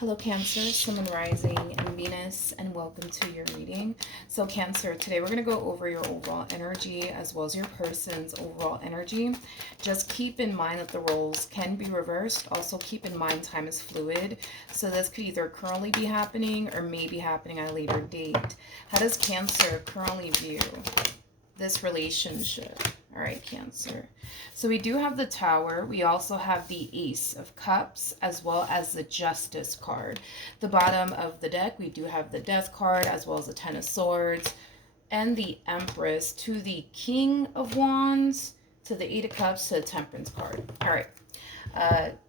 Hello Cancer, Sun, Moon, Rising, and Venus, and welcome to your reading. So Cancer, today we're going to go over your overall energy as well as your person's overall energy. Just keep in mind that the roles can be reversed. Also keep in mind time is fluid. So this could either currently be happening or may be happening at a later date. How does Cancer currently view this relationship? All right, Cancer. So we do have the Tower. We also have the Ace of Cups as well as the Justice card. The bottom of the deck, we do have the Death card as well as the Ten of Swords and the Empress to the King of Wands to the Eight of Cups to the Temperance card. All right.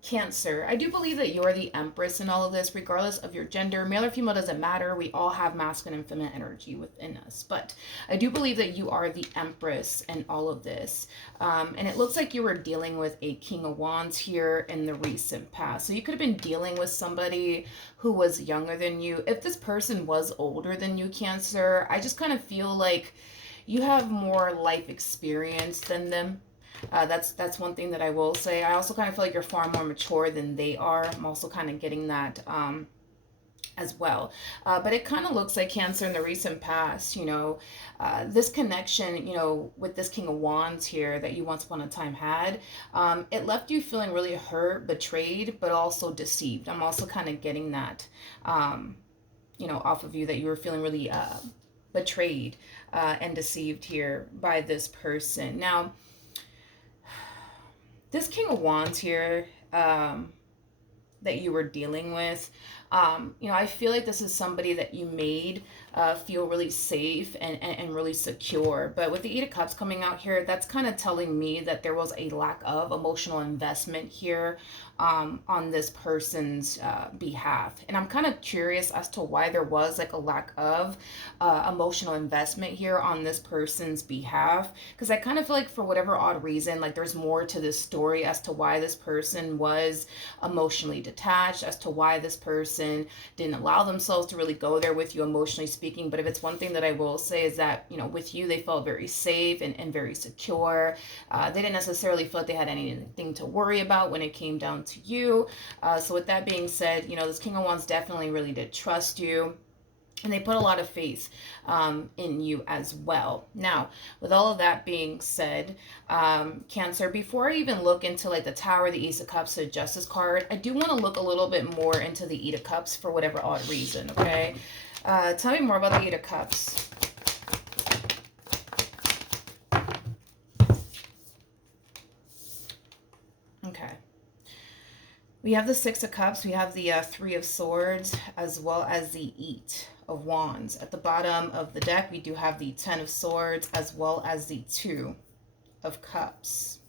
Cancer. I do believe that you're the Empress in all of this, regardless of your gender. Male or female doesn't matter. We all have masculine and feminine energy within us. But I do believe that you are the Empress in all of this. And it looks like you were dealing with a King of Wands here in the recent past. So you could have been dealing with somebody who was younger than you. If this person was older than you, Cancer, I just kind of feel like you have more life experience than them. That's one thing that I will say. I also kind of feel like you're far more mature than they are. I'm also kind of getting that as well. But it kind of looks like Cancer in the recent past, this connection, with this King of Wands here that you once upon a time had, it left you feeling really hurt, betrayed, but also deceived. I'm also kind of getting that, off of you, that you were feeling really betrayed and deceived here by this person. Now, this King of Wands here that you were dealing with, I feel like this is somebody that you made feel really safe and really secure. But with the Eight of Cups coming out here, that's kind of telling me that there was a lack of emotional investment here on this person's behalf. And I'm kind of curious as to why there was like a lack of emotional investment here on this person's behalf. Because I kind of feel like for whatever odd reason, like there's more to this story as to why this person was emotionally detached, as to why this person didn't allow themselves to really go there with you emotionally speaking. But if it's one thing that I will say is that, with you, they felt very safe and very secure. They didn't necessarily feel like they had anything to worry about when it came down to you. So with that being said, this King of Wands definitely really did trust you. And they put a lot of faith in you as well. Now, with all of that being said, Cancer, before I even look into like the Tower, the Ace of Cups, the Justice card, I do want to look a little bit more into the Eight of Cups for whatever odd reason, okay? Tell me more about the Eight of Cups. Okay. We have the Six of Cups, we have the Three of Swords, as well as the Eight of Wands. At the bottom of the deck, we do have the Ten of Swords, as well as the Two of Cups.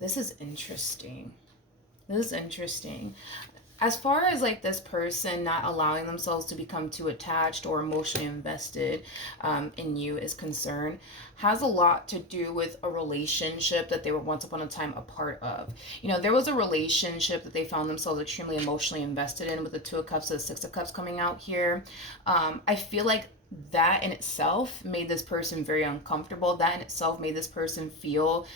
This is interesting. This is interesting. As far as like this person not allowing themselves to become too attached or emotionally invested in you is concerned, has a lot to do with a relationship that they were once upon a time a part of. There was a relationship that they found themselves extremely emotionally invested in, with the Two of Cups and the Six of Cups coming out here. I feel like that in itself made this person very uncomfortable. That in itself made this person feel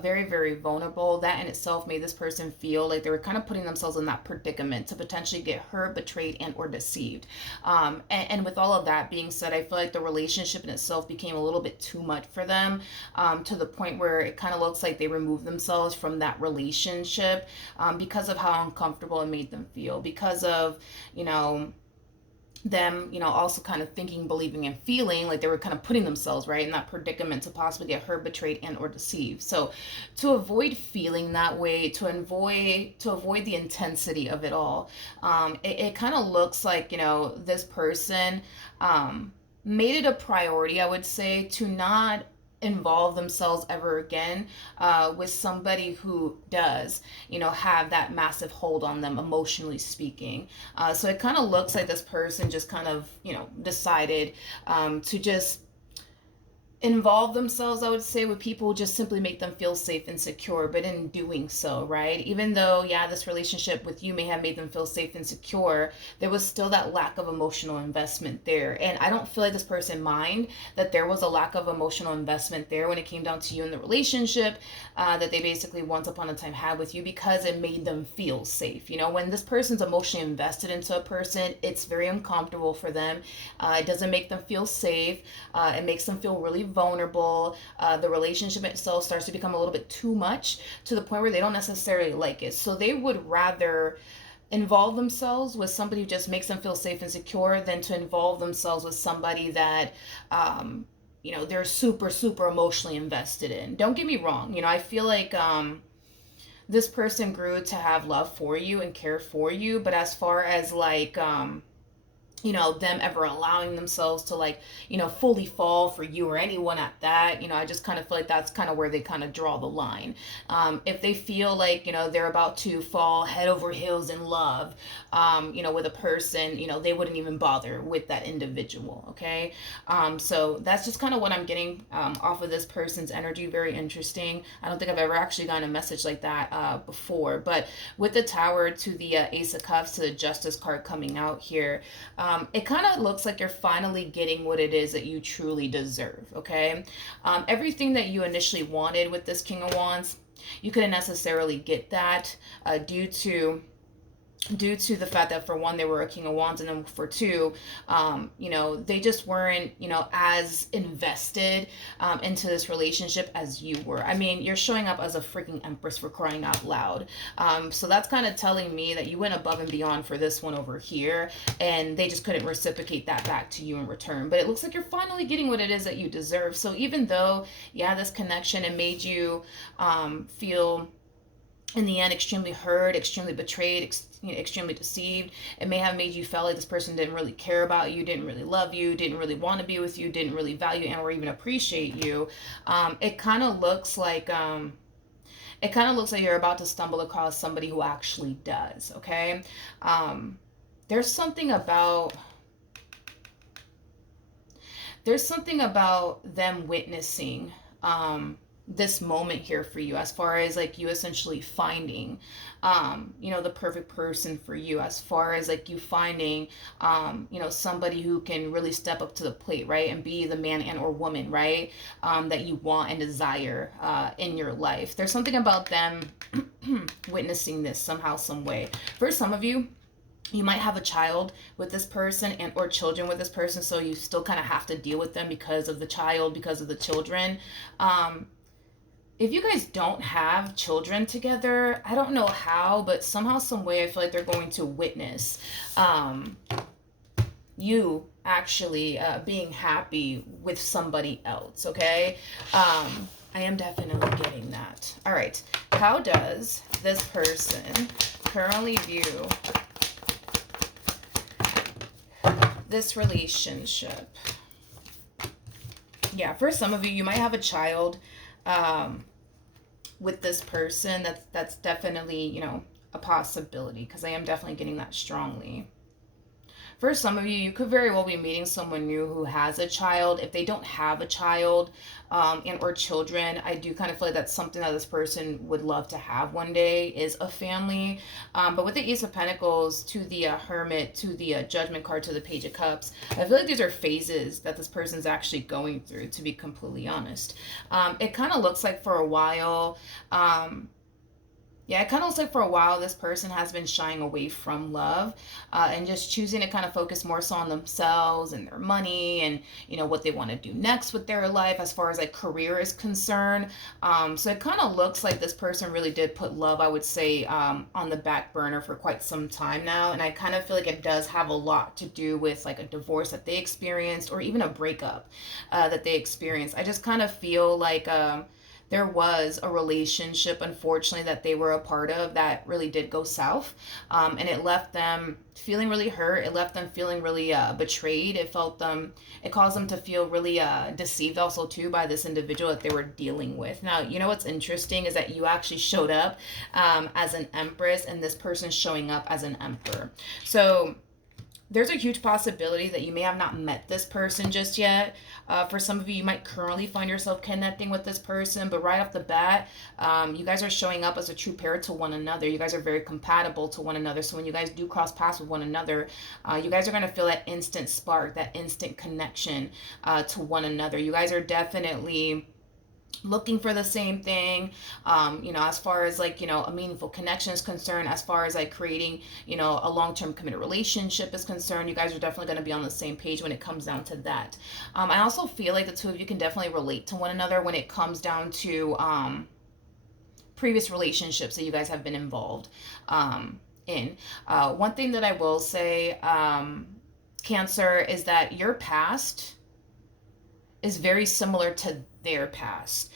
very, very vulnerable. That in itself made this person feel like they were kind of putting themselves in that predicament to potentially get hurt, betrayed, and or deceived. And with all of that being said, I feel like the relationship in itself became a little bit too much for them, to the point where it kind of looks like they removed themselves from that relationship because of how uncomfortable it made them feel, because of, them, also kind of thinking, believing, and feeling like they were kind of putting themselves right in that predicament to possibly get hurt, betrayed, and or deceived. So to avoid feeling that way, to avoid the intensity of it all, it kind of looks like, this person made it a priority, I would say, to not involve themselves ever again with somebody who does, have that massive hold on them, emotionally speaking. So it kind of looks like this person just kind of, decided to just involve themselves, I would say, with people who just simply make them feel safe and secure. But in doing so, right, even though, yeah, this relationship with you may have made them feel safe and secure, there was still that lack of emotional investment there. And I don't feel like this person mind that there was a lack of emotional investment there when it came down to you in the relationship that they basically once upon a time had with you, because it made them feel safe. You know, when this person's emotionally invested into a person, it's very uncomfortable for them. It doesn't make them feel safe. It makes them feel really vulnerable. The relationship itself starts to become a little bit too much, to the point where they don't necessarily like it. So they would rather involve themselves with somebody who just makes them feel safe and secure than to involve themselves with somebody that they're super super emotionally invested in. Don't get me wrong, I feel like this person grew to have love for you and care for you, but as far as like them ever allowing themselves to like, fully fall for you or anyone at that, I just kind of feel like that's kind of where they kind of draw the line. If they feel like, they're about to fall head over heels in love, with a person, they wouldn't even bother with that individual. Okay. So that's just kind of what I'm getting off of this person's energy. Very interesting. I don't think I've ever actually gotten a message like that before, but with the Tower to the Ace of Cups to the Justice card coming out here, it kind of looks like you're finally getting what it is that you truly deserve, okay? Everything that you initially wanted with this King of Wands, you couldn't necessarily get that due to the fact that, for one, they were a King of Wands, and then for two, they just weren't, as invested into this relationship as you were. I mean, you're showing up as a freaking Empress, for crying out loud. So that's kind of telling me that you went above and beyond for this one over here, and they just couldn't reciprocate that back to you in return. But it looks like you're finally getting what it is that you deserve. So even though, yeah, this connection, it made you feel, in the end, extremely hurt, extremely betrayed, extremely deceived. It may have made you feel like this person didn't really care about you, didn't really love you, didn't really want to be with you, didn't really value and or even appreciate you. It kind of looks like you're about to stumble across somebody who actually does. Okay, there's something about them witnessing this moment here for you, as far as like you essentially finding the perfect person for you, as far as like you finding somebody who can really step up to the plate, right, and be the man and or woman, right, that you want and desire in your life. There's something about them witnessing this somehow, some way. For some of you, you might have a child with this person and or children with this person, so you still kind of have to deal with them because of the child, because of the children. If you guys don't have children together, I don't know how, but somehow, some way, I feel like they're going to witness you actually being happy with somebody else, okay? I am definitely getting that. All right, how does this person currently view this relationship? Yeah, for some of you, you might have a child with this person. That's definitely, a possibility, because I am definitely getting that strongly. For some of you, you could very well be meeting someone new who has a child. If they don't have a child and or children, I do kind of feel like that's something that this person would love to have one day, is a family. But with the Ace of Pentacles to the Hermit to the Judgment card to the Page of Cups, I feel like these are phases that this person's actually going through, to be completely honest. It kind of looks like for a while... it kind of looks like for a while this person has been shying away from love and just choosing to kind of focus more so on themselves and their money and, what they want to do next with their life as far as like career is concerned. So it kind of looks like this person really did put love, I would say, on the back burner for quite some time now. And I kind of feel like it does have a lot to do with like a divorce that they experienced, or even a breakup that they experienced. I just kind of feel like... there was a relationship, unfortunately, that they were a part of that really did go south. And it left them feeling really hurt. It left them feeling really betrayed. It caused them to feel really deceived also too by this individual that they were dealing with. Now, what's interesting is that you actually showed up as an Empress, and this person's showing up as an Emperor. So there's a huge possibility that you may have not met this person just yet. For some of you, you might currently find yourself connecting with this person, but right off the bat, you guys are showing up as a true pair to one another. You guys are very compatible to one another. So when you guys do cross paths with one another, you guys are going to feel that instant spark, that instant connection to one another. You guys are definitely looking for the same thing, as far as like, a meaningful connection is concerned, as far as like creating, a long-term committed relationship is concerned. You guys are definitely going to be on the same page when it comes down to that. I also feel like the two of you can definitely relate to one another when it comes down to previous relationships that you guys have been involved in. One thing that I will say, Cancer, is that your past is very similar to their past.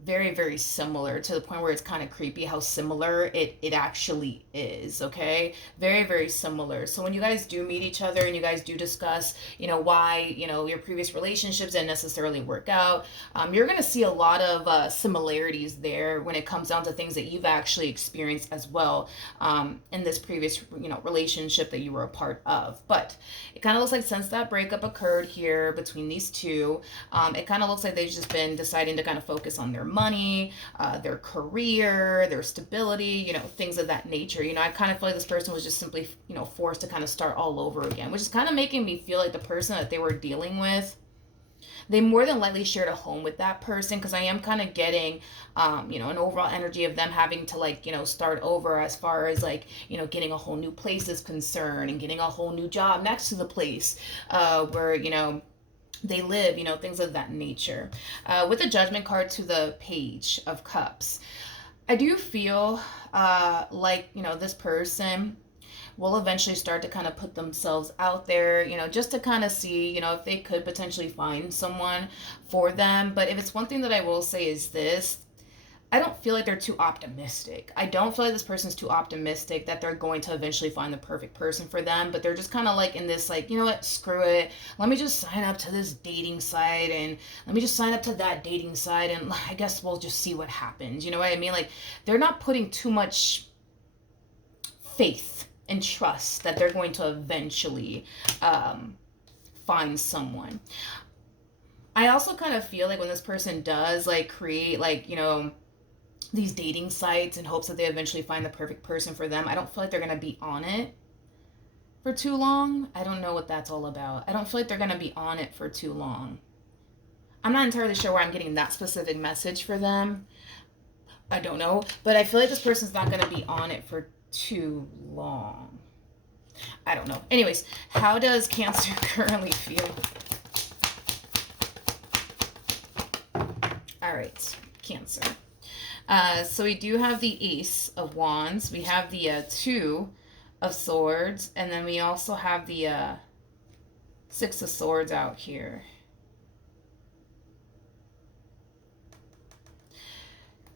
Very, very similar, to the point where it's kind of creepy how similar it actually is, okay? Very, very similar. So when you guys do meet each other and you guys do discuss, why, your previous relationships didn't necessarily work out, you're going to see a lot of similarities there when it comes down to things that you've actually experienced as well, in this previous, relationship that you were a part of. But it kind of looks like since that breakup occurred here between these two, it kind of looks like they've just been deciding to kind of focus on their money, their career, their stability, things of that nature. I kind of feel like this person was just simply, forced to kind of start all over again, which is kind of making me feel like the person that they were dealing with, they more than likely shared a home with that person, because I am kind of getting, an overall energy of them having to like, start over as far as like, getting a whole new place is concerned, and getting a whole new job next to the place where, they live, things of that nature. With the Judgment card to the Page of Cups, I do feel like, this person will eventually start to kind of put themselves out there, just to kind of see, if they could potentially find someone for them. But if it's one thing that I will say is this, I don't feel like they're too optimistic. I don't feel like this person's too optimistic that they're going to eventually find the perfect person for them, but they're just kind of like in this like, what, screw it. Let me just sign up to this dating site, and let me just sign up to that dating site, and I guess we'll just see what happens. You know what I mean? Like, they're not putting too much faith and trust that they're going to eventually find someone. I also kind of feel like when this person does like create like, these dating sites in hopes that they eventually find the perfect person for them, I don't feel like they're going to be on it for too long. I don't know what that's all about. I don't feel like they're going to be on it for too long. I'm not entirely sure where I'm getting that specific message for them. I don't know. But I feel like this person's not going to be on it for too long. I don't know. Anyways, how does Cancer currently feel? All right, Cancer. So we do have the Ace of Wands. We have the Two of Swords. And then we also have the Six of Swords out here.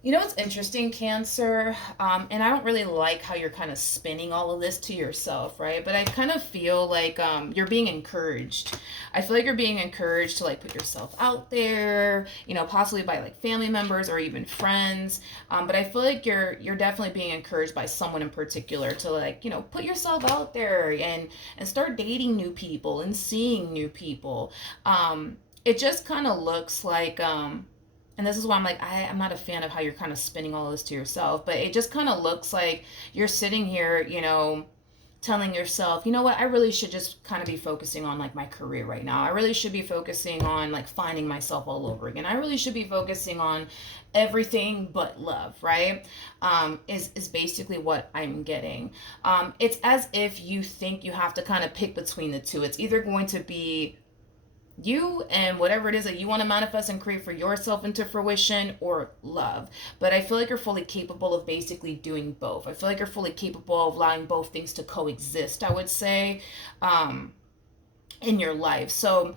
What's interesting, Cancer, and I don't really like how you're kind of spinning all of this to yourself, right? But I kind of feel like you're being encouraged. I feel like you're being encouraged to like put yourself out there, possibly by like family members or even friends. But I feel like you're definitely being encouraged by someone in particular to like, put yourself out there and start dating new people and seeing new people. It just kind of looks like and this is why I'm like, I'm not a fan of how you're kind of spinning all of this to yourself, but it just kind of looks like you're sitting here, telling yourself, you know what, I really should just kind of be focusing on like my career right now. I really should be focusing on like finding myself all over again. I really should be focusing on everything but love, right? Is basically what I'm getting. It's as if you think you have to kind of pick between the two. It's either going to be you and whatever it is that you want to manifest and create for yourself into fruition, or love. But I feel like you're fully capable of basically doing both. I feel like you're fully capable of allowing both things to coexist, I would say, in your life. So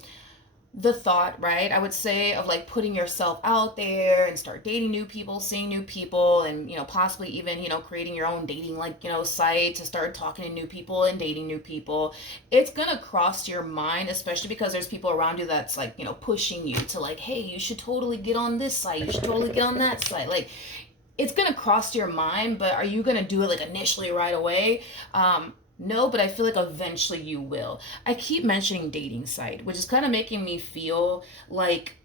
the thought, right, I would say, of like putting yourself out there and start dating new people, seeing new people, and possibly even creating your own dating like site to start talking to new people and dating new people, it's gonna cross your mind, especially because there's people around you that's like pushing you to like, hey, you should totally get on this site, you should totally get on that site. Like, it's gonna cross your mind, but are you gonna do it like initially right away? No, but I feel like eventually you will. I keep mentioning dating site, which is kind of making me feel like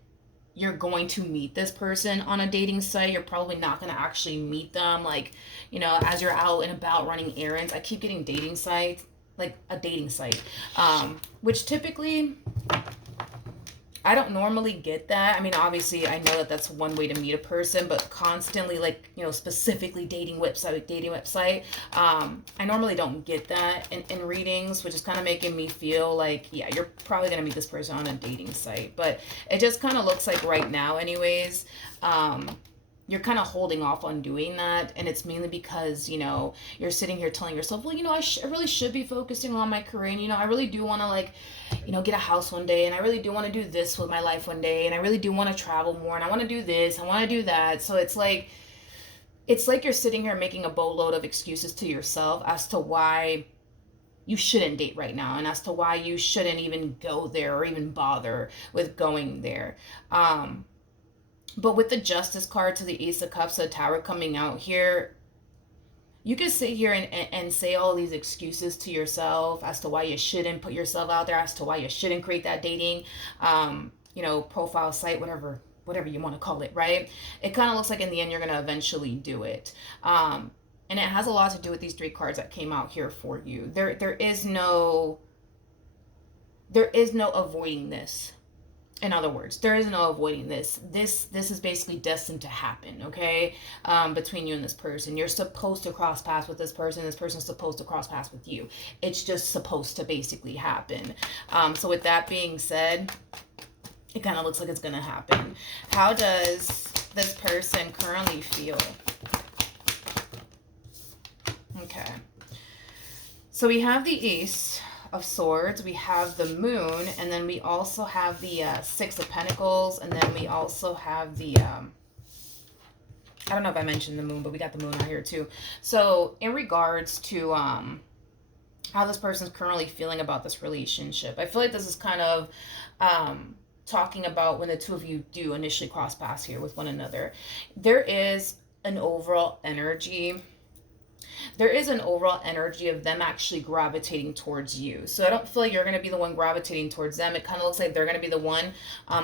you're going to meet this person on a dating site. You're probably not going to actually meet them, like, as you're out and about running errands. I keep getting dating sites, like a dating site, which typically I don't normally get that. I mean, obviously, I know that that's one way to meet a person, but constantly, like, specifically dating website. I normally don't get that in readings, which is kind of making me feel like, yeah, you're probably going to meet this person on a dating site. But it just kind of looks like right now, anyways, you're kind of holding off on doing that. And it's mainly because, you're sitting here telling yourself, well, I really should be focusing on my career. And, I really do want to, like, get a house one day, and I really do want to do this with my life one day, and I really do want to travel more, and I want to do this, I want to do that. So it's like you're sitting here making a boatload of excuses to yourself as to why you shouldn't date right now, and as to why you shouldn't even go there or even bother with going there. But with the Justice card to the Ace of Cups, the Tower coming out here, you can sit here and say all these excuses to yourself as to why you shouldn't put yourself out there, as to why you shouldn't create that dating profile site, whatever you want to call it, right? It kind of looks like in the end you're going to eventually do it. And it has a lot to do with these three cards that came out here for you. There is no avoiding this. In other words, there is no avoiding this. This is basically destined to happen, okay? Between you and this person. You're supposed to cross paths with this person. This person's supposed to cross paths with you. It's just supposed to basically happen. So with that being said, it kind of looks like it's going to happen. How does this person currently feel? Okay. So we have the Ace of Swords, we have the Moon, and then we also have the Six of Pentacles, and then we also have the I don't know if I mentioned the Moon, but we got the Moon out here too. So in regards to how this person's currently feeling about this relationship, I feel like this is kind of talking about when the two of you do initially cross paths here with one another. There is an overall energy of them actually gravitating towards you. So I don't feel like you're going to be the one gravitating towards them. It kind of looks like they're going to be the one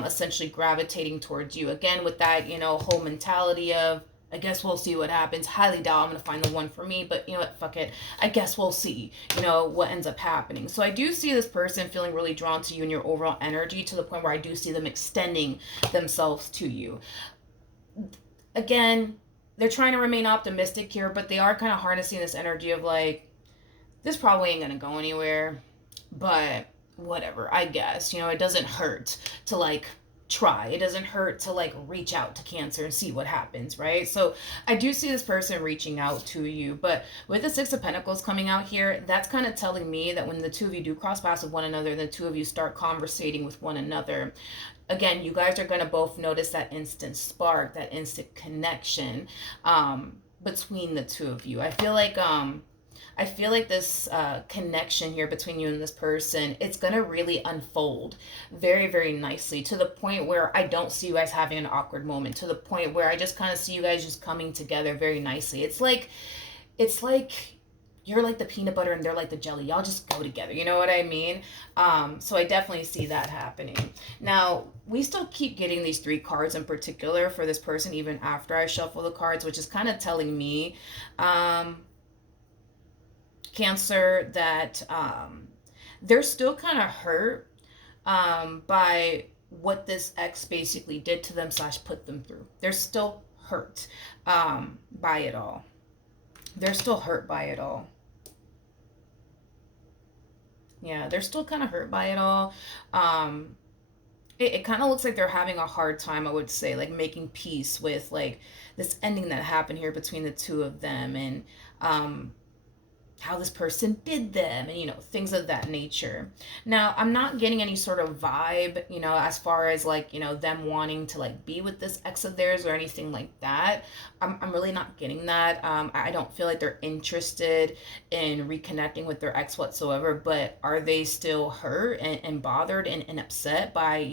essentially gravitating towards you. Again, with that, whole mentality of, I guess we'll see what happens. Highly doubt I'm going to find the one for me, but you know what, fuck it. I guess we'll see, what ends up happening. So I do see this person feeling really drawn to you and your overall energy, to the point where I do see them extending themselves to you. Again, they're trying to remain optimistic here, but they are kind of harnessing this energy of like, this probably ain't gonna go anywhere, but whatever, I guess. It doesn't hurt to like try. It doesn't hurt to like reach out to Cancer and see what happens, right? So I do see this person reaching out to you, but with the Six of Pentacles coming out here, that's kind of telling me that when the two of you do cross paths with one another, the two of you start conversating with one another, again, you guys are going to both notice that instant spark, that instant connection between the two of you. I feel like this connection here between you and this person, it's going to really unfold very, very nicely, to the point where I don't see you guys having an awkward moment, to the point where I just kind of see you guys just coming together very nicely. It's like you're like the peanut butter and they're like the jelly. Y'all just go together. You know what I mean? So I definitely see that happening. Now, we still keep getting these three cards in particular for this person, even after I shuffle the cards, which is kind of telling me, Cancer, that they're still kind of hurt by what this ex basically did to them / put them through. They're still hurt by it all. They're still hurt by it all. Yeah, they're still kind of hurt by it all. It kind of looks like they're having a hard time, I would say, like making peace with like this ending that happened here between the two of them, and how this person did them, and things of that nature. Now, I'm not getting any sort of vibe, as far as like, them wanting to like be with this ex of theirs or anything like that. I'm really not getting that. I don't feel like they're interested in reconnecting with their ex whatsoever, but are they still hurt and bothered and upset by,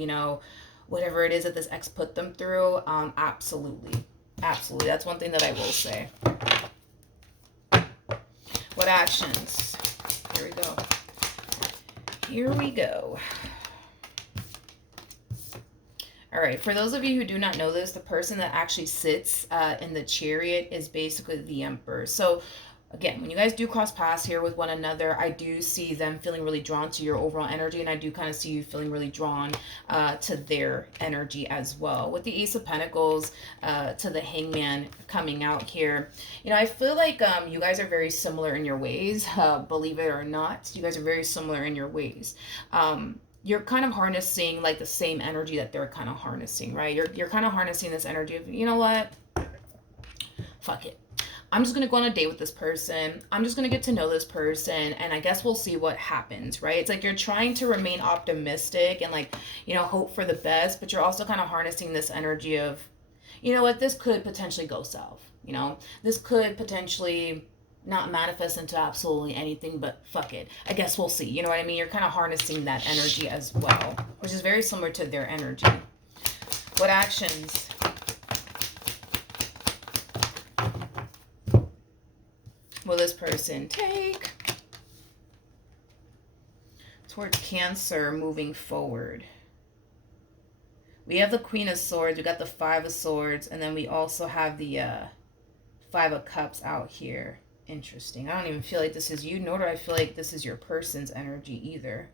whatever it is that this ex put them through? Absolutely. Absolutely. That's one thing that I will say. What actions Here we go. Here we go. All right, for those of you who do not know this, the person that actually sits in the Chariot is basically the Emperor. So again, when you guys do cross paths here with one another, I do see them feeling really drawn to your overall energy, and I do kind of see you feeling really drawn to their energy as well. With the Ace of Pentacles to the Hangman coming out here, you know, I feel like you guys are very similar in your ways, believe it or not. You guys are very similar in your ways. You're kind of harnessing like the same energy that they're kind of harnessing, right? You're kind of harnessing this energy of, you know what? Fuck it. I'm just going to go on a date with this person. I'm just going to get to know this person, and I guess we'll see what happens, right? It's like you're trying to remain optimistic and like, you know, hope for the best, but you're also kind of harnessing this energy of, you know what, this could potentially go south, you know? This could potentially not manifest into absolutely anything, but fuck it. I guess we'll see. You know what I mean? You're kind of harnessing that energy as well, which is very similar to their energy. What actions will this person take towards Cancer moving forward? We have the Queen of Swords, we got the Five of Swords, and then we also have the Five of Cups out here. Interesting. I don't even feel like this is you, nor do I feel like this is your person's energy either.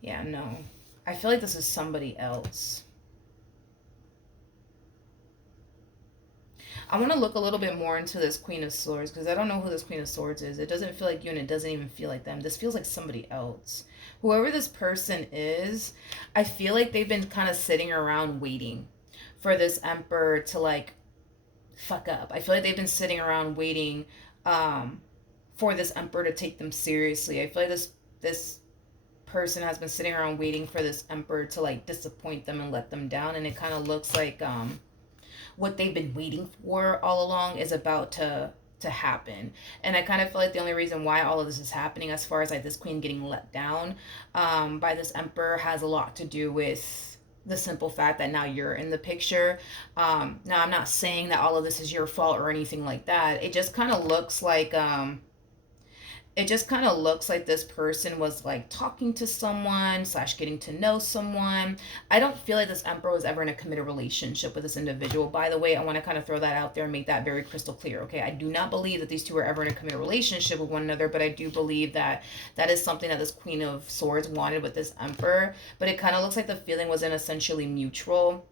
Yeah, no. I feel like this is somebody else. I want to look a little bit more into this Queen of Swords because I don't know who this Queen of Swords is. It doesn't feel like you, and it doesn't even feel like them. This feels like somebody else. Whoever this person is, I feel like they've been kind of sitting around waiting for this Emperor to like fuck up. I feel like they've been sitting around waiting for this Emperor to take them seriously. I feel like this person has been sitting around waiting for this Emperor to like disappoint them and let them down, and it kind of looks like what they've been waiting for all along is about to happen. And I kind of feel like the only reason why all of this is happening, as far as like this queen getting let down by this Emperor, has a lot to do with the simple fact that now you're in the picture. Now, I'm not saying that all of this is your fault or anything like that. It just kind of looks like this person was like talking to someone / getting to know someone. I don't feel like this Emperor was ever in a committed relationship with this individual. By the way, I want to kind of throw that out there and make that very crystal clear, okay? I do not believe that these two are ever in a committed relationship with one another, but I do believe that that is something that this Queen of Swords wanted with this Emperor. But it kind of looks like the feeling wasn't essentially mutual.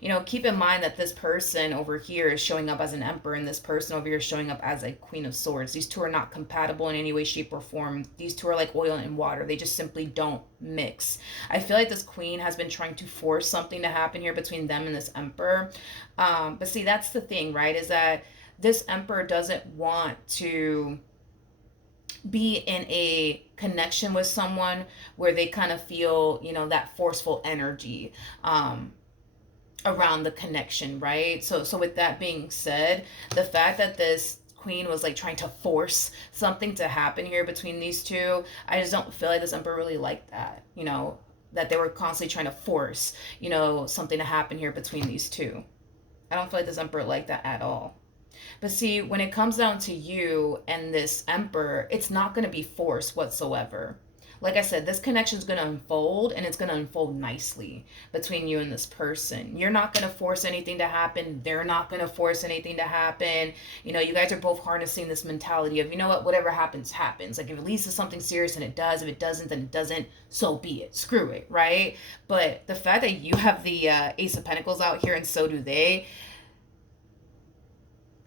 You know, keep in mind that this person over here is showing up as an Emperor, and this person over here is showing up as a Queen of Swords. These two are not compatible in any way, shape, or form. These two are like oil and water. They just simply don't mix. I feel like this Queen has been trying to force something to happen here between them and this Emperor. But see, that's the thing, right? Is that this Emperor doesn't want to be in a connection with someone where they kind of feel, you know, that forceful energy around the connection, right? So with that being said, the fact that this queen was like trying to force something to happen here between these two, I just don't feel like this Emperor really liked that, you know, that they were constantly trying to force, you know, something to happen here between these two. I don't feel like this Emperor liked that at all. But see, when it comes down to you and this Emperor, it's not going to be forced whatsoever. Like I said, this connection is going to unfold, and it's going to unfold nicely between you and this person. You're not going to force anything to happen. They're not going to force anything to happen. You know, you guys are both harnessing this mentality of, you know what, whatever happens, happens. Like if it leads to something serious, and it does. If it doesn't, then it doesn't. So be it. Screw it, right? But the fact that you have the Ace of Pentacles out here, and so do they,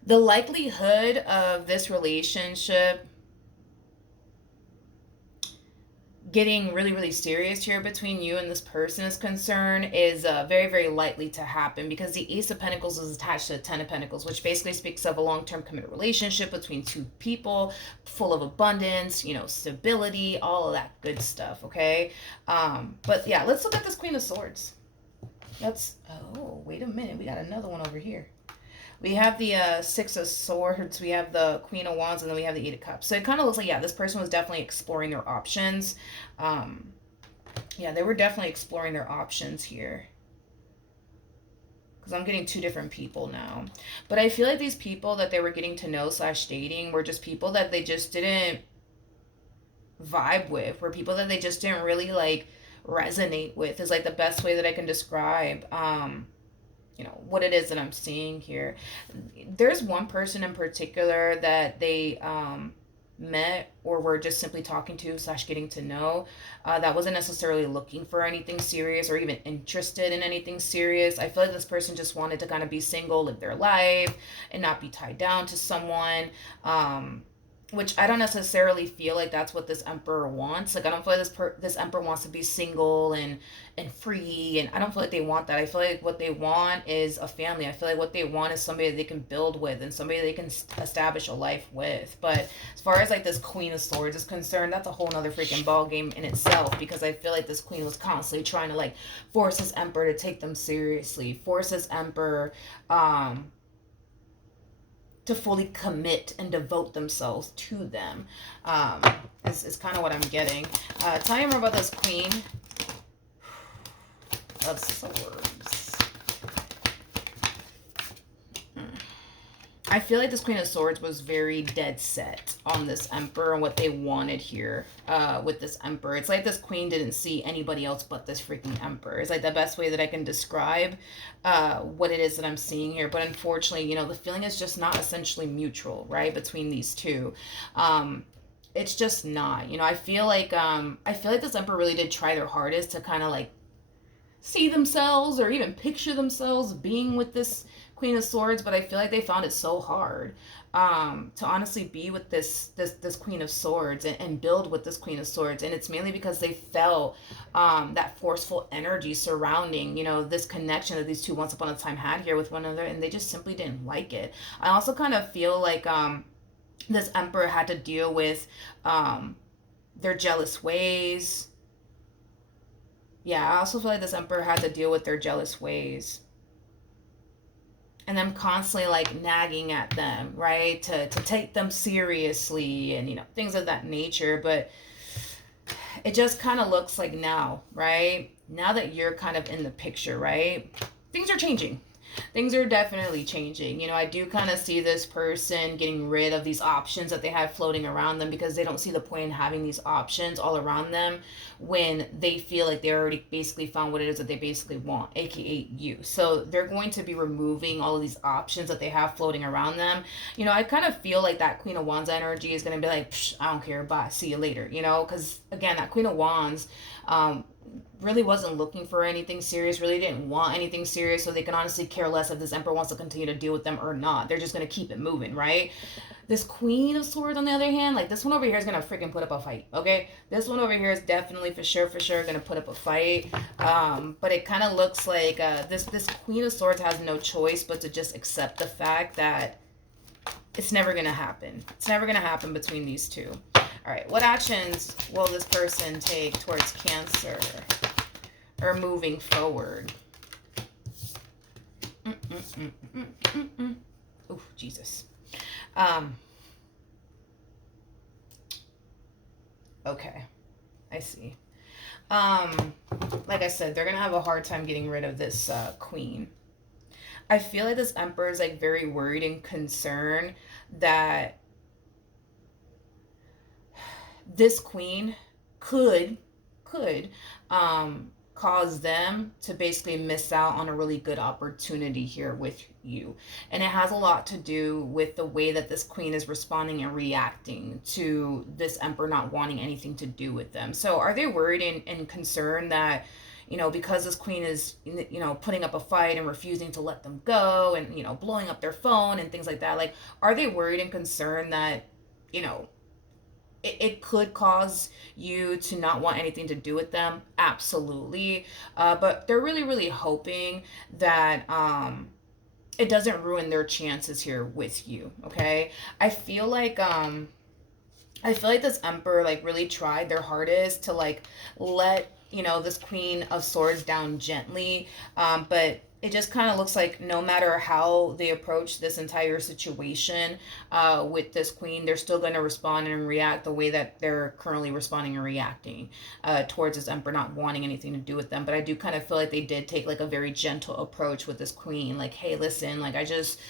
the likelihood of this relationship getting really, really serious here between you and this person is concerned is very, very likely to happen, because the Ace of Pentacles is attached to the Ten of Pentacles, which basically speaks of a long-term committed relationship between two people, full of abundance, you know, stability, all of that good stuff, okay? But yeah, let's look at this Queen of Swords. Oh, wait a minute. We got another one over here. We have the Six of Swords, we have the Queen of Wands, and then we have the Eight of Cups. So it kind of looks like, yeah, this person was definitely exploring their options. Yeah, they were definitely exploring their options here. because I'm getting two different people now. But I feel like these people that they were getting to know slash dating were just people that they just didn't vibe with, were people that they just didn't really like resonate with, is like the best way that I can describe what it is that I'm seeing here. There's one person in particular that they met or were just simply talking to slash getting to know, that wasn't necessarily looking for anything serious or even interested in anything serious. I feel like this person just wanted to kind of be single, live their life, and not be tied down to someone. Which I don't necessarily feel like that's what this emperor wants. Like I don't feel like this emperor wants to be single and free, and I don't feel like they want that. I feel like what they want is a family. I feel like what they want is somebody that they can build with and somebody they can establish a life with. But as far as like this Queen of Swords is concerned, that's a whole nother freaking ball game in itself, because I feel like this queen was constantly trying to like force this emperor to take them seriously, force this emperor to fully commit and devote themselves to them. Is kind of what I'm getting. Tell me more about this Queen of Swords. I feel like this Queen of Swords was very dead set on this Emperor and what they wanted here with this Emperor. It's like this Queen didn't see anybody else but this freaking Emperor. It's like the best way that I can describe what it is that I'm seeing here. But unfortunately, the feeling is just not essentially mutual, right, between these two. It's just not. I feel like this Emperor really did try their hardest to kind of like see themselves or even picture themselves being with this Queen of Swords, but I feel like they found it so hard to honestly be with this Queen of Swords and build with this Queen of Swords. And it's mainly because they felt that forceful energy surrounding this connection that these two once upon a time had here with one another, and they just simply didn't like it. I also kind of feel like this Emperor had to deal with their jealous ways. Yeah, I also feel like this Emperor had to deal with their jealous ways and them constantly like nagging at them, right, to take them seriously and things of that nature. But it just kind of looks like now, right, now that you're kind of in the picture, right, things are changing. Things are definitely changing. I do kind of see this person getting rid of these options that they have floating around them, because they don't see the point in having these options all around them when they feel like they already basically found what it is that they basically want, aka you. So they're going to be removing all of these options that they have floating around them. I kind of feel like that Queen of Wands energy is going to be like, I don't care, bye, see you later, because again, that Queen of Wands really wasn't looking for anything serious, really didn't want anything serious, so they can honestly care less if this Emperor wants to continue to deal with them or not. They're just going to keep it moving, right? This Queen of Swords, on the other hand, like this one over here is going to freaking put up a fight, okay? This one over here is definitely for sure going to put up a fight. But it kind of looks like this Queen of Swords has no choice but to just accept the fact that it's never going to happen. It's never going to happen between these two. All right, what actions will this person take towards Cancer or moving forward? Oh, Jesus. Okay, I see. Like I said, they're going to have a hard time getting rid of this Queen. I feel like this Emperor is like very worried and concerned that this Queen could cause them to basically miss out on a really good opportunity here with you. And it has a lot to do with the way that this Queen is responding and reacting to this Emperor not wanting anything to do with them. So are they worried and concerned that because this Queen is, putting up a fight and refusing to let them go and, blowing up their phone and things like that, like, are they worried and concerned that, it could cause you to not want anything to do with them? Absolutely. But they're really, really hoping that it doesn't ruin their chances here with you, okay? I feel like this Emperor like really tried their hardest to like let this Queen of Swords down gently, but it just kind of looks like no matter how they approach this entire situation with this queen, they're still going to respond and react the way that they're currently responding and reacting towards this emperor, not wanting anything to do with them. But I do kind of feel like they did take like a very gentle approach with this queen. Like, hey, listen, like I just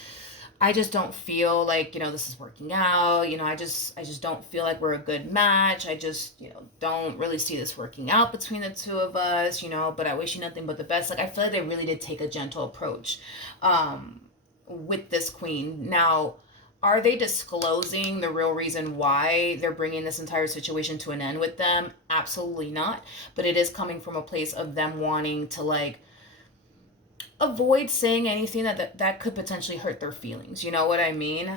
don't feel like, this is working out. I just don't feel like we're a good match. I just, don't really see this working out between the two of us, but I wish you nothing but the best. Like, I feel like they really did take a gentle approach with this queen. Now, are they disclosing the real reason why they're bringing this entire situation to an end with them? Absolutely not. But it is coming from a place of them wanting to, like, avoid saying anything that could potentially hurt their feelings. You know what I mean?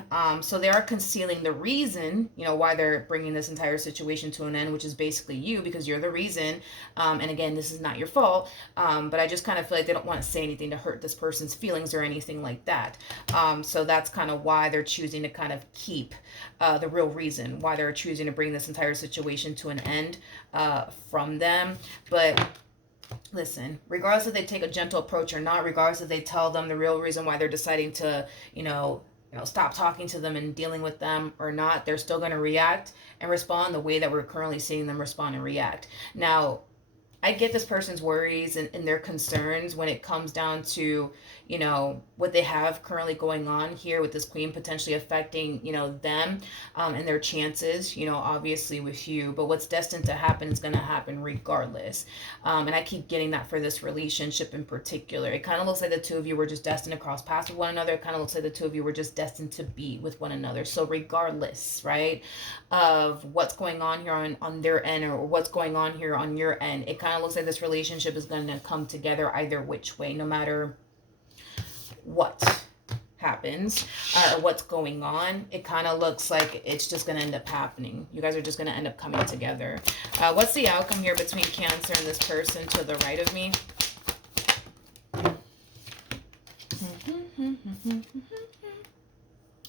So they are concealing the reason, why they're bringing this entire situation to an end, which is basically you, because you're the reason. And again, this is not your fault. But I just kind of feel like they don't want to say anything to hurt this person's feelings or anything like that. So that's kind of why they're choosing to kind of keep the real reason why they're choosing to bring this entire situation to an end from them. But listen, regardless if they take a gentle approach or not, regardless if they tell them the real reason why they're deciding to, stop talking to them and dealing with them or not, they're still going to react and respond the way that we're currently seeing them respond and react. Now, I get this person's worries and their concerns when it comes down to, what they have currently going on here with this queen potentially affecting, them and their chances, obviously with you. But what's destined to happen is going to happen regardless. And I keep getting that for this relationship in particular. It kind of looks like the two of you were just destined to cross paths with one another. It kind of looks like the two of you were just destined to be with one another. So regardless, right, of what's going on here on their end or what's going on here on your end, it kind of looks like this relationship is going to come together either which way, no matter what happens or what's going on. It kind of looks like it's just going to end up happening. You guys are just going to end up coming together. What's the outcome here between Cancer and this person to the right of me?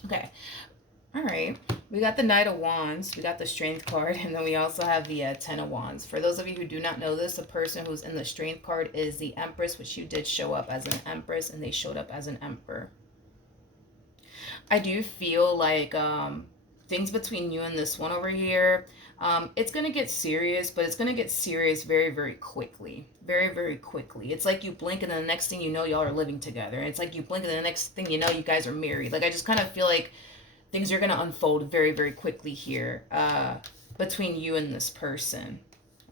Okay. All right. We got the Knight of Wands, we got the Strength card, and then we also have the Ten of Wands. For those of you who do not know this, the person who's in the Strength card is the Empress, which you did show up as an Empress, and they showed up as an Emperor. I do feel like things between you and this one over here, it's going to get serious, but it's going to get serious very, very quickly. Very, very quickly. It's like you blink and then the next thing you know, y'all are living together. It's like you blink and then the next thing you know, you guys are married. Like, I just kind of feel like things are going to unfold very, very quickly here between you and this person.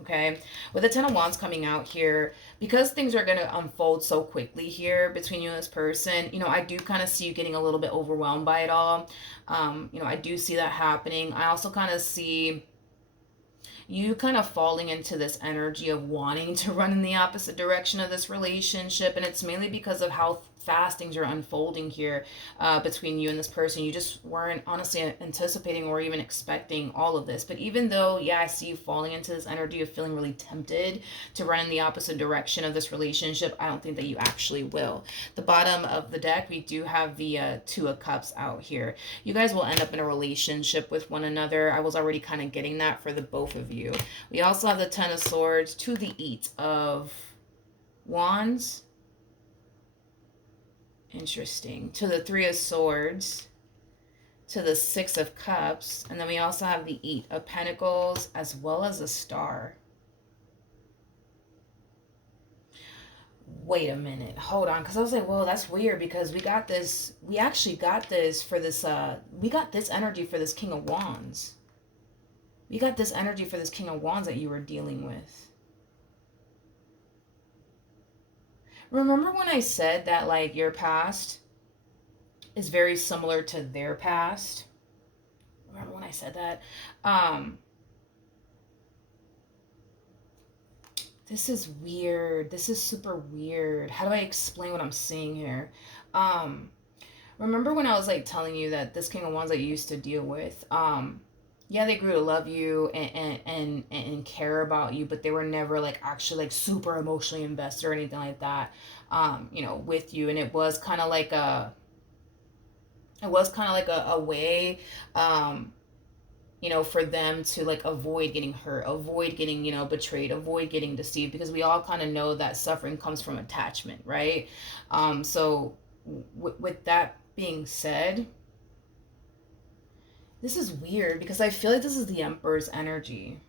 Okay, with the Ten of Wands coming out here, because things are going to unfold so quickly here between you and this person, I do kind of see you getting a little bit overwhelmed by it all. I do see that happening. I also kind of see you kind of falling into this energy of wanting to run in the opposite direction of this relationship, and it's mainly because of how fast things are unfolding here between you and this person. You just weren't honestly anticipating or even expecting all of this. But even though, yeah, I see you falling into this energy of feeling really tempted to run in the opposite direction of this relationship, I don't think that you actually will. The bottom of the deck, we do have the Two of Cups out here. You guys will end up in a relationship with one another. I was already kind of getting that for the both of you. We also have the Ten of Swords to the Eight of Wands. Interesting. To the Three of Swords, to the Six of Cups, and then we also have the Eight of Pentacles as well as a Star. Wait a minute. Hold on, because I was like, whoa, that's weird, because we got this, we actually got this for this, we got this energy for this King of Wands. We got this energy for this King of Wands that you were dealing with. Remember when I said that, like, your past is very similar to their past? Remember when I said that? This is weird. This is super weird. How do I explain what I'm seeing here? Remember when I was, like, telling you that this King of Wands that you used to deal with, yeah, they grew to love you and care about you, but they were never like actually like super emotionally invested or anything like that, with you. And it was kind of like a way, for them to like avoid getting hurt, avoid getting, betrayed, avoid getting deceived, because we all kind of know that suffering comes from attachment, right? So with that being said, this is weird because I feel like this is the Emperor's energy.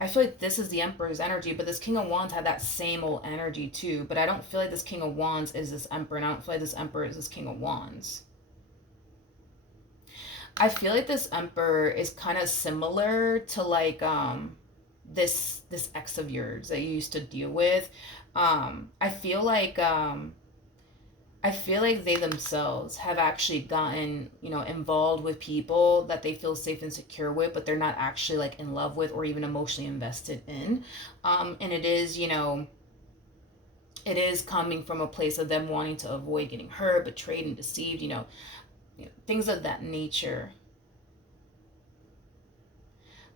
I feel like this is the Emperor's energy, but this King of Wands had that same old energy too. But I don't feel like this King of Wands is this Emperor, and I don't feel like this Emperor is this King of Wands. I feel like this Emperor is kind of similar to like this ex of yours that you used to deal with. I feel like they themselves have actually gotten, involved with people that they feel safe and secure with, but they're not actually like in love with or even emotionally invested in. And it is, it is coming from a place of them wanting to avoid getting hurt, betrayed, and deceived, things of that nature.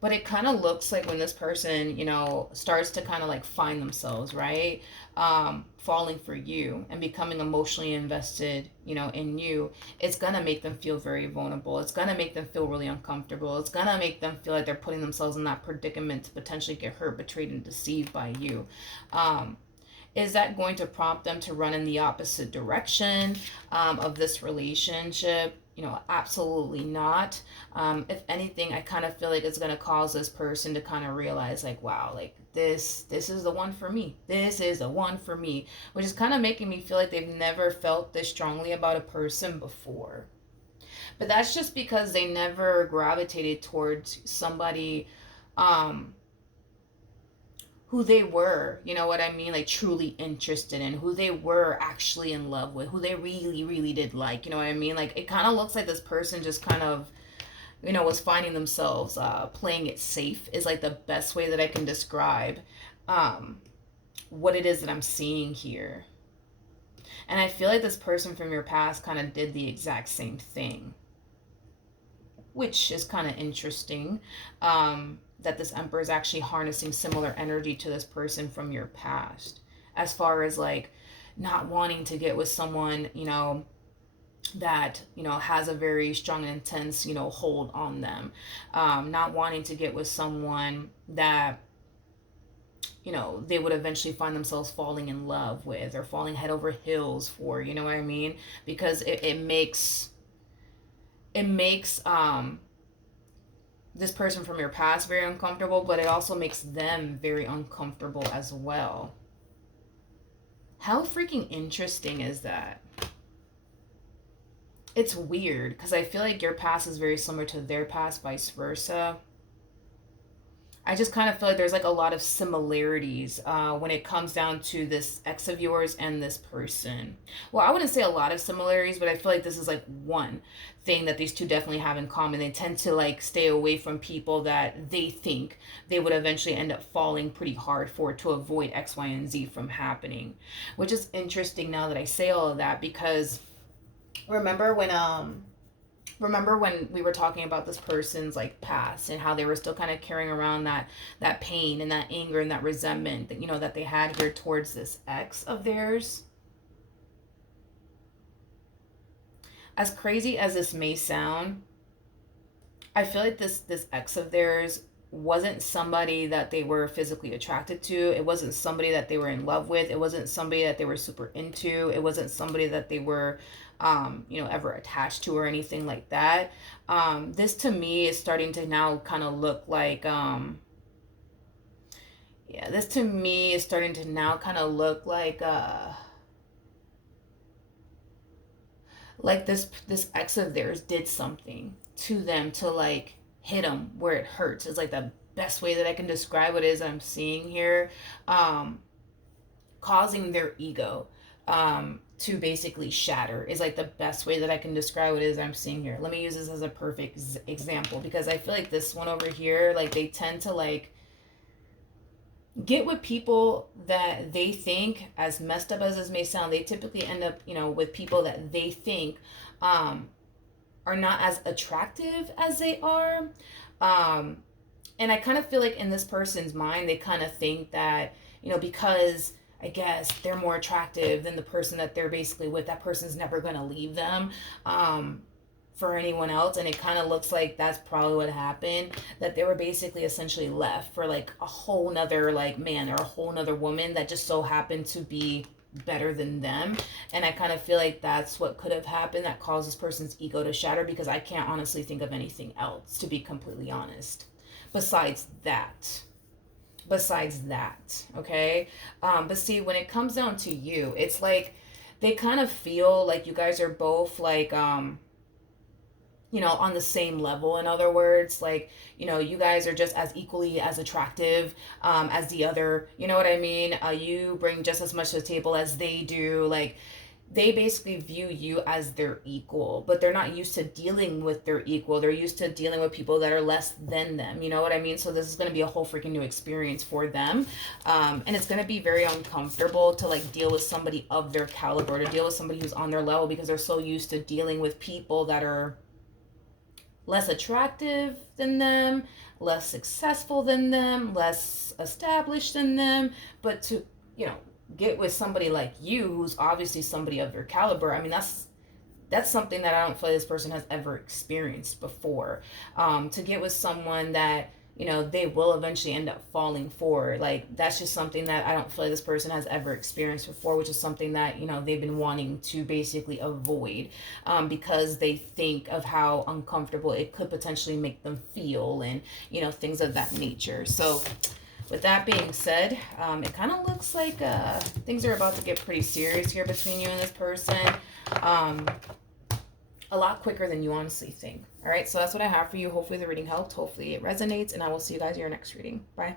But it kind of looks like when this person, starts to kind of like find themselves, right? Falling for you and becoming emotionally invested, in you, it's going to make them feel very vulnerable. It's going to make them feel really uncomfortable. It's going to make them feel like they're putting themselves in that predicament to potentially get hurt, betrayed, and deceived by you. Is that going to prompt them to run in the opposite direction of this relationship? Absolutely not. If anything, I kind of feel like it's going to cause this person to kind of realize like, wow, like this is the one for me. This is the one for me, which is kind of making me feel like they've never felt this strongly about a person before. But that's just because they never gravitated towards somebody who they were, you know what I mean? Like truly interested in, who they were actually in love with, who they really, really did like, you know what I mean? Like it kind of looks like this person just kind of, was finding themselves playing it safe, is like the best way that I can describe what it is that I'm seeing here. And I feel like this person from your past kind of did the exact same thing, which is kind of interesting. That this Emperor is actually harnessing similar energy to this person from your past, as far as like not wanting to get with someone, that has a very strong and intense hold on them, not wanting to get with someone that they would eventually find themselves falling in love with or falling head over heels for, you know what I mean? Because it makes this person from your past very uncomfortable, but it also makes them very uncomfortable as well. How freaking interesting is that? It's weird because I feel like your past is very similar to their past, vice versa. I just kind of feel like there's like a lot of similarities when it comes down to this ex of yours and this person. Well, I wouldn't say a lot of similarities, but I feel like this is like one thing that these two definitely have in common. They tend to like stay away from people that they think they would eventually end up falling pretty hard for, to avoid X, Y, and Z from happening. Which is interesting now that I say all of that, because remember when we were talking about this person's like past and how they were still kind of carrying around that pain and that anger and that resentment that that they had here towards this ex of theirs? As crazy as this may sound, I feel like this ex of theirs wasn't somebody that they were physically attracted to. It wasn't somebody that they were in love with. It wasn't somebody that they were super into. It wasn't somebody that they were ever attached to or anything like that. This to me is starting to now kind of look like this to me is starting to now kind of look like this ex of theirs did something to them to like hit them where it hurts. It's like the best way that I can describe what it is I'm seeing here. Causing their ego to basically shatter is like the best way that I can describe what it is I'm seeing here. Let me use this as a perfect example, because I feel like this one over here, like they tend to like get with people that they think, as messed up as this may sound, they typically end up, with people that they think are not as attractive as they are. And I kind of feel like in this person's mind, they kind of think that, because I guess they're more attractive than the person that they're basically with, that person's never going to leave them. for anyone else, and it kind of looks like that's probably what happened, that they were basically essentially left for like a whole nother like man or a whole nother woman that just so happened to be better than them. And I kind of feel like that's what could have happened that caused this person's ego to shatter, because I can't honestly think of anything else, to be completely honest, besides that. Okay. But see, when it comes down to you, it's like they kind of feel like you guys are both like on the same level. In other words, like, you guys are just as equally as attractive as the other. You know what I mean? You bring just as much to the table as they do. Like, they basically view you as their equal, but they're not used to dealing with their equal. They're used to dealing with people that are less than them. You know what I mean? So this is going to be a whole freaking new experience for them. And it's going to be very uncomfortable to like deal with somebody of their caliber, to deal with somebody who's on their level, because they're so used to dealing with people that are less attractive than them, less successful than them, less established than them. But to, you know, get with somebody like you, who's obviously somebody of your caliber, I mean, that's something that I don't feel like this person has ever experienced before. To get with someone that, they will eventually end up falling for, like, that's just something that I don't feel like this person has ever experienced before, which is something that, they've been wanting to basically avoid, because they think of how uncomfortable it could potentially make them feel, and, things of that nature. So, with that being said, it kind of looks like things are about to get pretty serious here between you and this person. Um, a lot quicker than you honestly think. All right, so that's what I have for you. Hopefully the reading helped. Hopefully it resonates, and I will see you guys in your next reading. Bye.